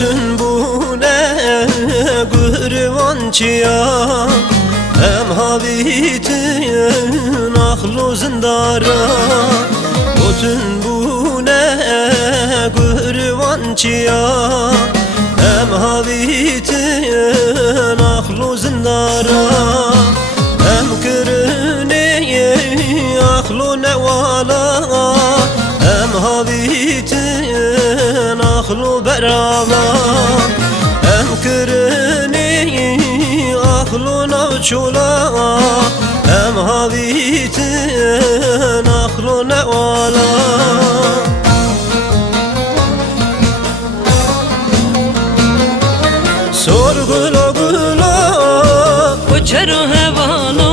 Bütün bu ne gırvançıya hem habitin ahlu zindara. Bütün bu ne gırvançıya hem habitin ahlu zindara. Hem kırını ahlu nevala hem habitin ahlu berava. Hem kırını ahlu navçula hem habitin ahlu nevala. Sorgula gula koçero hevano,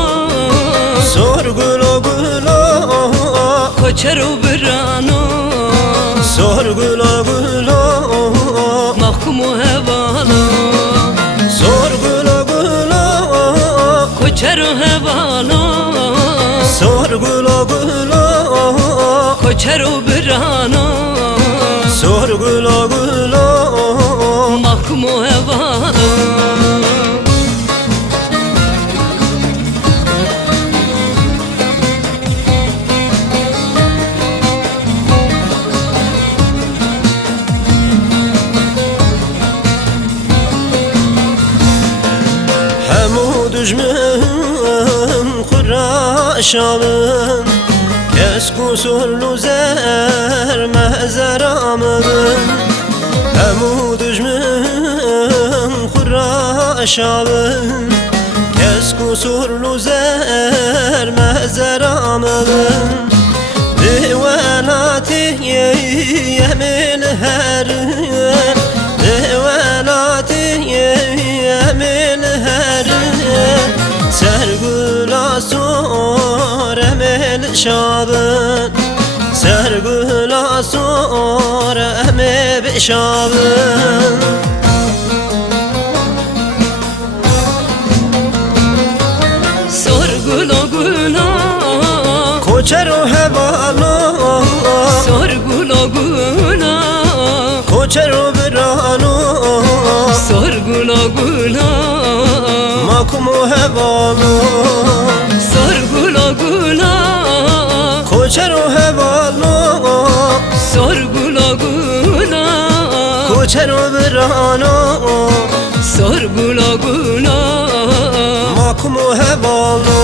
sorgula gula koçero birano, sorgula gula mahkumu hevano, sorgula gula koçero hevano, sorgula gula koçero birano, sorgula gula mahkumu hevano. Hemu düşmün kuraşamın kes kusurlu zer mezeramın. Hemu düşmün kuraşamın kes kusurlu zer mezeramın. Divelati yemin her divelati yemin her sergula sor emel şabın sergula sor emel şabın. Sorgula gula Koçero hevano sorgula gula koçero birano sorgula gula makumu hevano sorgula gula koçero hevano sorgula gula koçero birano sorgula gula makumu hevano.